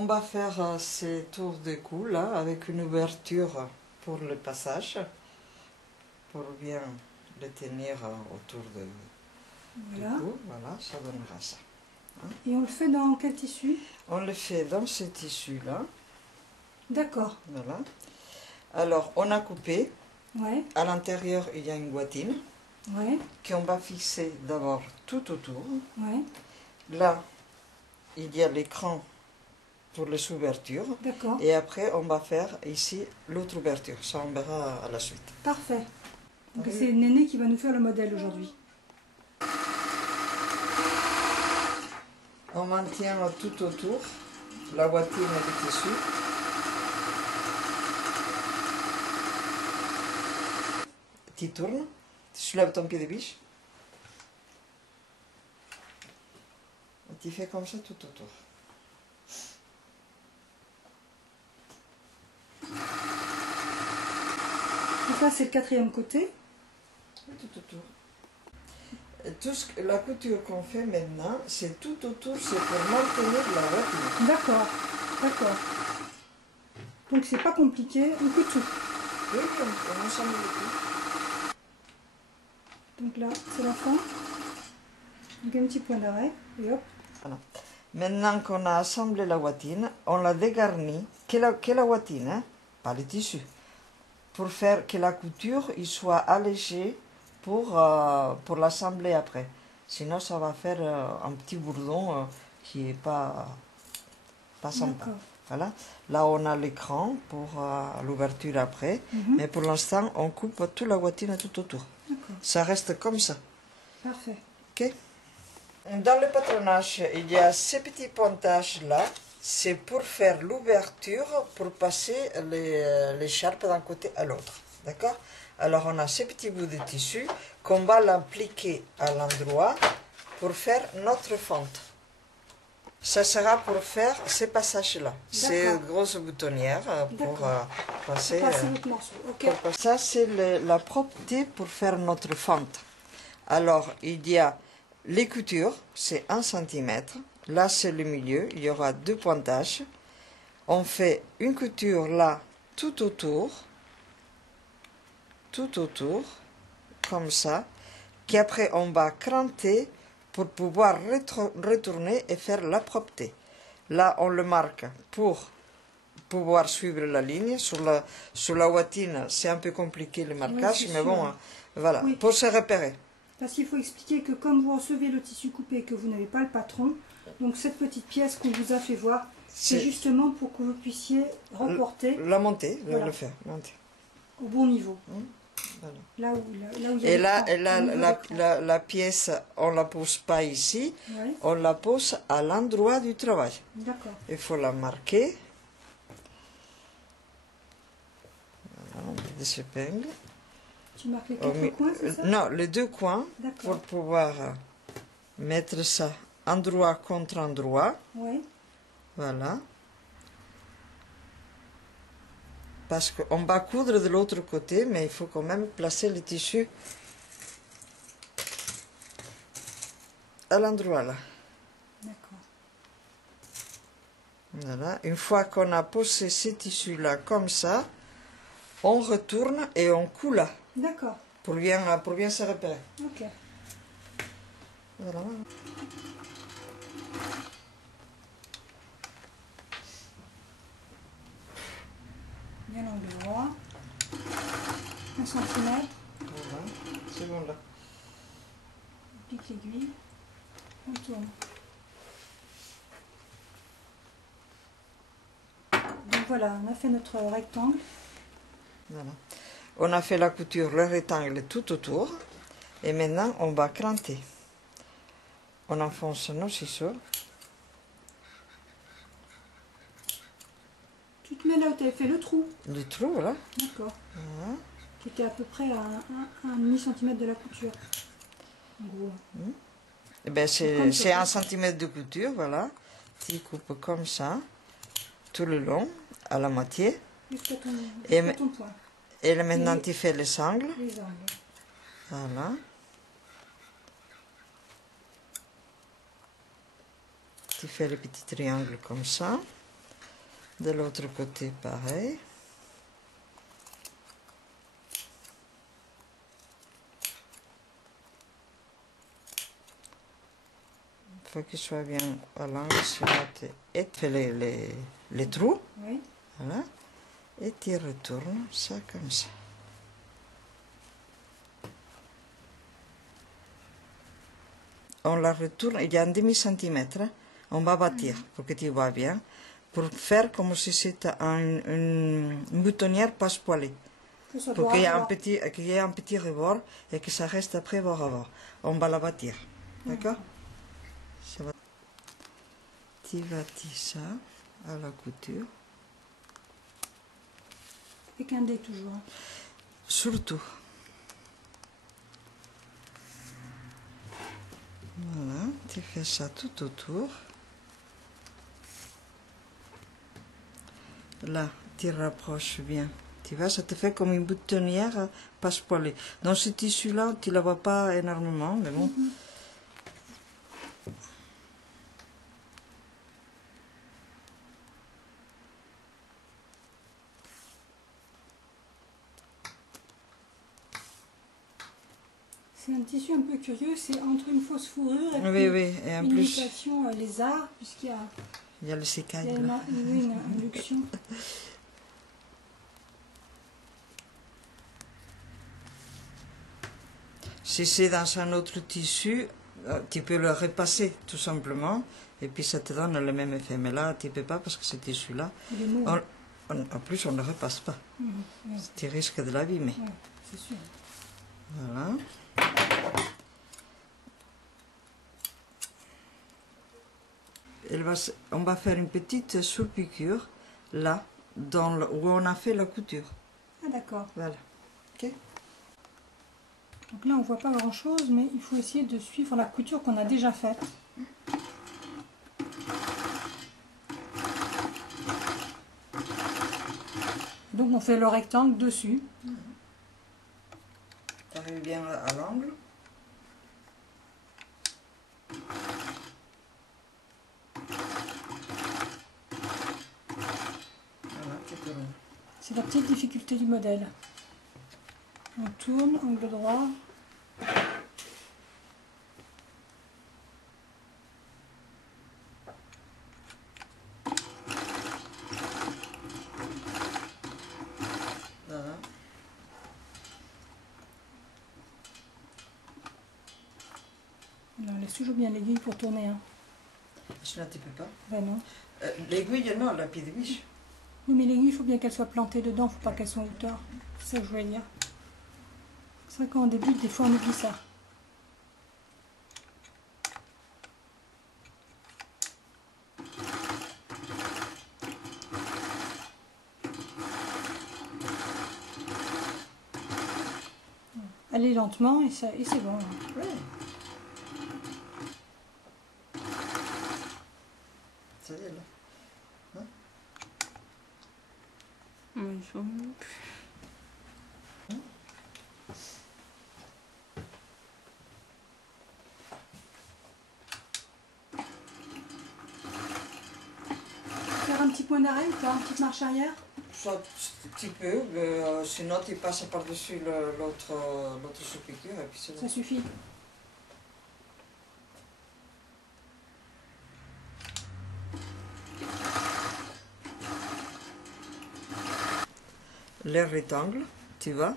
On va faire ces tours de cou là avec une ouverture pour le passage, pour bien le tenir autour du cou. Voilà, ça donnera ça. Hein. Et on le fait dans quel tissu? On le fait dans ce tissu là. D'accord. Voilà. Alors on a coupé. Ouais. À l'intérieur il y a une boîtine. Ouais. Qu'on va fixer d'abord tout autour. Ouais. Là, il y a l'écran pour les ouvertures. D'accord. Et après, on va faire ici l'autre ouverture. Ça, on verra à la suite. Parfait. Donc Oui. c'est Néné qui va nous faire le modèle aujourd'hui. On maintient tout autour la boîtine et le tissu. Tu tournes, tu soulèves ton pied de biche. Et tu fais comme ça tout autour. Et ça c'est le quatrième côté. Tout autour. Et la couture qu'on fait maintenant, c'est tout autour, c'est pour maintenir la boîtine. D'accord. D'accord. Donc c'est pas compliqué, on coupe tout. Oui, on ensemble le tout. Donc là, c'est la fin. Donc un petit point d'arrêt, et hop. Voilà. Maintenant qu'on a assemblé la boîtine, on la dégarnit, que la boîtine, hein, pas le tissu, pour faire que la couture il soit allégée pour l'assembler après. Sinon, ça va faire un petit bourdon qui n'est pas sympa. Voilà. Là, on a l'écran pour l'ouverture après, mais pour l'instant, on coupe toute la boîtine tout autour. Ça reste comme ça. Parfait. Ok. Dans le patronage, il y a ces petits pointages là. C'est pour faire l'ouverture, pour passer l'écharpe d'un côté à l'autre. D'accord? Alors on a ces petits bouts de tissu qu'on va l'appliquer à l'endroit pour faire notre fente. Ça sera pour faire ces passages-là. Ces grosses boutonnières pour passer notre morceau. Okay. Ça, c'est la propreté pour faire notre fente. Alors, il y a les coutures, c'est 1 cm. Là, c'est le milieu, il y aura 2 pointages. On fait une couture là, tout autour, comme ça, qu'après on va cranter pour pouvoir retourner et faire la propreté. Là, on le marque pour pouvoir suivre la ligne. Sur la boîtine, c'est un peu compliqué le marquage, mais bon, voilà, pour se repérer. Parce qu'il faut expliquer que comme vous recevez le tissu coupé et que vous n'avez pas le patron, donc cette petite pièce qu'on vous a fait voir, c'est justement pour que vous puissiez reporter. La monter, voilà. Le faire, monter. Au bon niveau. Voilà. Là où il y a et là, la pièce, on ne la pose pas ici, on la pose à l'endroit du travail. D'accord. Il faut la marquer. Voilà, on met des épingles. Tu marques les 4 coins, c'est ça? Non, les 2 coins, pour pouvoir mettre ça endroit contre endroit. Oui. Voilà. Parce qu'on va coudre de l'autre côté, mais il faut quand même placer le tissu à l'endroit là. D'accord. Voilà. Une fois qu'on a posé ces tissus-là comme ça, on retourne et on coud là. D'accord. Pour bien se repérer. Ok. Voilà. Bien l'angle droit. 1 cm. Voilà. C'est bon là. On pique l'aiguille. On tourne. Donc voilà, on a fait notre rectangle. Voilà. On a fait la couture, le rectangle tout autour. Et maintenant, on va cranter. On enfonce nos ciseaux. Tu te mets là où tu avais fait le trou. Le trou, voilà. D'accord. Voilà. Qui était à peu près à 1,5 cm de la couture. En gros. Eh ben c'est 1 cm de couture, voilà. Tu coupes comme ça, tout le long, à la moitié. Jusqu'à ton point. Et là, maintenant, tu fais les angles. Les angles. Voilà. Tu fais les petits triangles comme ça. De l'autre côté, pareil. Il faut qu'il soit bien à l'angle sur et tu fais les trous. Oui. Voilà. Et tu retournes ça comme ça. On la retourne, il y a un demi-centimètre. On va bâtir pour que tu vois bien. Pour faire comme si c'était une boutonnière passe-poilée. Pour qu'il y ait un petit rebord et que ça reste après bord à bord. On va la bâtir. D'accord? Tu bâtis ça à la couture. Avec un dé toujours. Surtout. Voilà, tu fais ça tout autour. Là, tu rapproches bien. Tu vois, ça te fait comme une boutonnière passe-poilée. Dans ce tissu-là, tu ne la vois pas énormément, mais bon. C'est un tissu un peu curieux, c'est entre une fausse fourrure et, Oui, oui, et en une plus, imitation lézard, puisqu'il y a, il y a le sécail il y a là. une induction. Si c'est dans un autre tissu, tu peux le repasser tout simplement, et puis ça te donne le même effet. Mais là, tu ne peux pas parce que ce tissu-là, Il est mou. en plus, on ne le repasse pas. Oui, Tu risques de l'abîmer. ouais, c'est sûr. Voilà. On va faire une petite sous-piqûre là, où on a fait la couture. Ah d'accord. Voilà. Ok. Donc là on voit pas grand chose, mais il faut essayer de suivre la couture qu'on a déjà faite. Donc on fait le rectangle dessus. Tu arrives bien à l'angle. Voilà, tu tournes. C'est la petite difficulté du modèle. On tourne, angle droit. Voilà. On laisse toujours bien l'aiguille pour tourner. Hein. Sinon, tu peux pas. Ben non. L'aiguille, non, la pied de biche. Oui, mais l'aiguille, il faut bien qu'elle soit plantée dedans, il ne faut pas qu'elle soit en hauteur. C'est ça que je voulais dire. C'est vrai quand on débute, des fois on oublie ça. Allez lentement et c'est bon. Oui. C'est là. Faire un petit point d'arrêt ou pas, une petite marche arrière? Soit un petit peu, sinon tu passes par-dessus l'autre sous-piqûre et puis c'est bon. Ça suffit. Le rectangle, tu vois,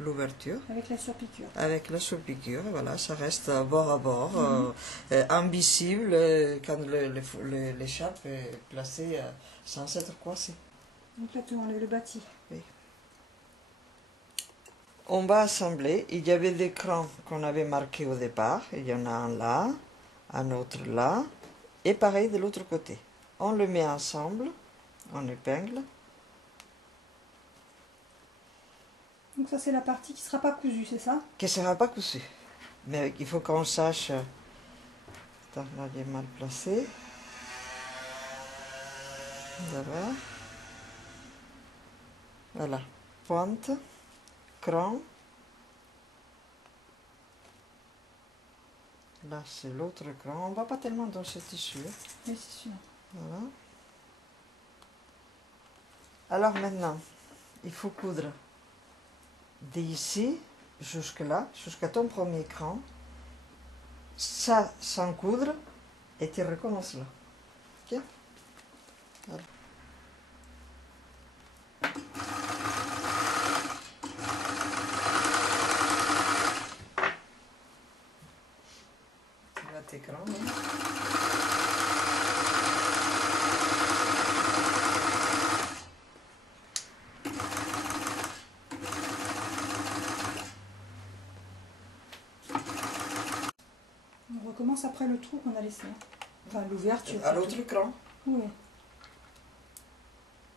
l'ouverture. Avec la surpiqûre. Avec la sous-piqûre, voilà, ça reste bord à bord, invisible quand l'écharpe est placée sans être coincée. Donc là tu enlèves le bâti. Oui. On va assembler, il y avait des crans qu'on avait marqués au départ, il y en a un là, un autre là, et pareil de l'autre côté. On le met ensemble, on épingle. Donc ça c'est la partie qui ne sera pas cousue, c'est ça? Qui ne sera pas cousu. Mais il faut qu'on sache... Attends, là il est mal placé. D'abord. Voilà. Pointe, cran. Là c'est l'autre cran. On ne va pas tellement dans ce tissu. Oui, c'est sûr. Voilà. Alors maintenant, il faut coudre d'ici jusque là, jusqu'à ton premier cran. Ça sans coudre et tu recommences là. Ok? Voilà. Tu vois tes crans, hein? On recommence après le trou qu'on a laissé. Enfin, l'ouverture. À l'autre cran. Oui.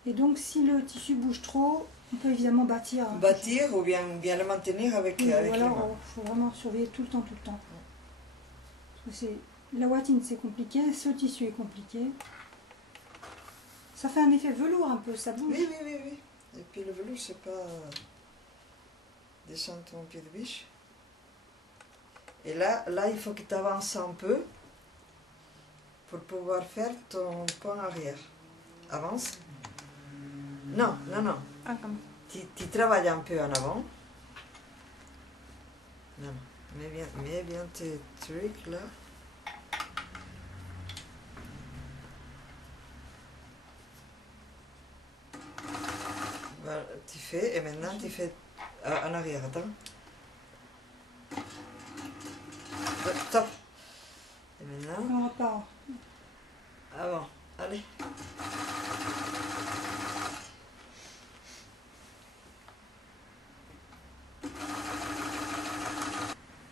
Et donc, si le tissu bouge trop, on peut évidemment bâtir. Hein, Bâtir ou bien le maintenir avec, oui, avec ou les alors, mains. il faut vraiment surveiller tout le temps, tout le temps. Parce que la watine, c'est compliqué, ce tissu est compliqué. Ça fait un effet velours un peu, ça bouge. Oui, oui, oui, oui. Et puis le velours, c'est pas descendre ton pied de biche. Et là, il faut que tu avances un peu pour pouvoir faire ton point arrière. Avance. Non, non, non. Ah, comme Tu travailles un peu en avant. Non, mets bien tes trucs là. Voilà, tu fais, et maintenant tu fais en arrière, attends. Top. Et maintenant, on repart. avant, allez.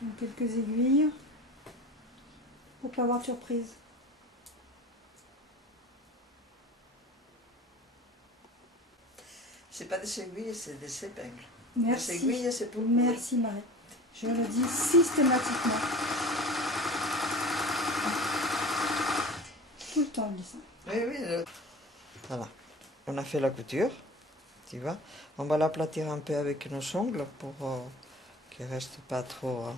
Donc, quelques aiguilles pour pas avoir de surprise. C'est pas des aiguilles, c'est des épingles. Merci. Les aiguilles, c'est pour Merci Marie. Je le dis systématiquement. Tout le temps, je dis ça. Oui, oui. Voilà. On a fait la couture. Tu vois. On va l'aplatir un peu avec nos ongles pour qu'il ne reste pas trop. Ah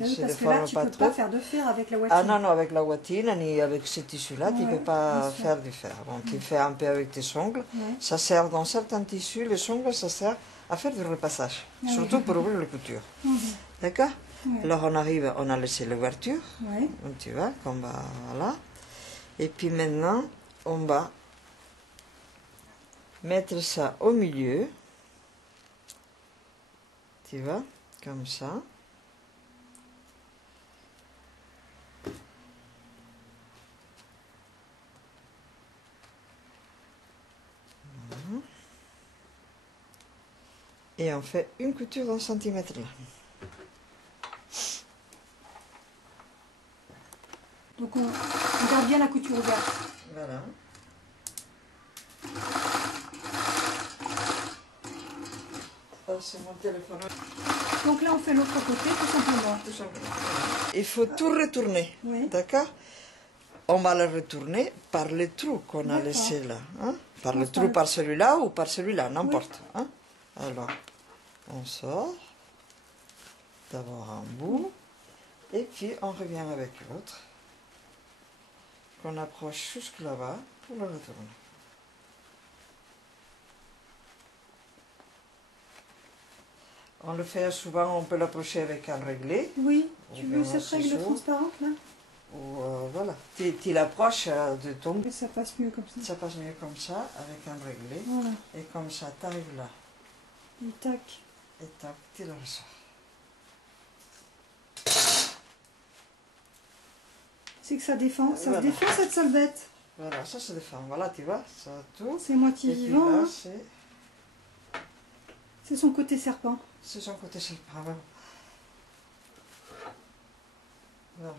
oui, parce que là, tu ne peux pas faire de fer avec la watine. Ah non, non, avec la watine, ni avec ce tissu-là, tu ne peux pas faire du fer. Bon, tu fais un peu avec tes ongles. Ouais. Ça sert, dans certains tissus, les ongles, ça sert à faire du repassage. Surtout pour ouvrir les coutures. D'accord? Alors on arrive, on a laissé l'ouverture. Tu vois, comme voilà. Et puis maintenant, on va mettre ça au milieu. Tu vois, comme ça. Et on fait une couture d'un centimètre là. Donc on garde bien la couture ouverte. Voilà. Oh, c'est mon téléphone. Donc là on fait l'autre côté tout simplement. Tout simplement. Il faut tout retourner. Oui. D'accord? On va le retourner par le trou qu'on a laissé là. Hein? Par le trou, par celui-là ou par celui-là, n'importe. Oui. Hein? Alors, on sort. D'abord un bout. Et puis on revient avec l'autre. Qu'on approche jusque là-bas pour le retourner. On le fait souvent, on peut l'approcher avec un réglé. Oui, tu veux cette règle transparente là? Ou voilà, tu l'approches de ton... Et ça passe mieux comme ça. Ça passe mieux comme ça, avec un réglé. Voilà. Et comme ça, tu arrives là. Et tac. Et tac, tu le ressors. C'est que ça défend, ça se défend cette sale bête. Voilà, ça se défend. Voilà, tu vois, ça tout. C'est moitié vivant. Là, hein. C'est son côté serpent. C'est son côté serpent. Voilà.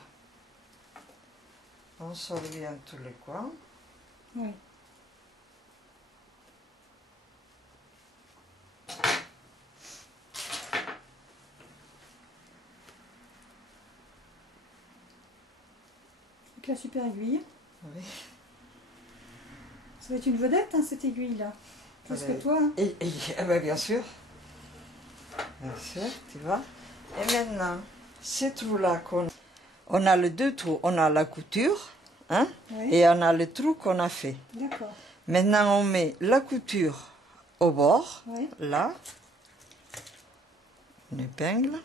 On sort bien tous les coins. Oui. Avec la super aiguille. Oui. Ça va être une vedette, hein, cette aiguille-là. Plus que toi. Hein. Ben, bien sûr. Bien sûr, tu vois. Et maintenant, ces trous-là, on a les deux trous. On a la couture Hein? Oui. Et on a le trou qu'on a fait. D'accord. Maintenant, on met la couture au bord, Oui. là, une épingle,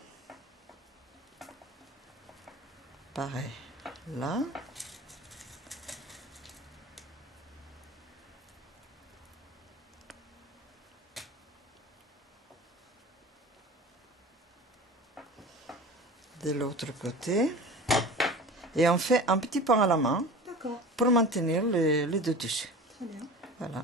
pareil, là, de l'autre côté, et on fait un petit pan à la main D'accord. pour maintenir les deux tissus. Très bien. Voilà.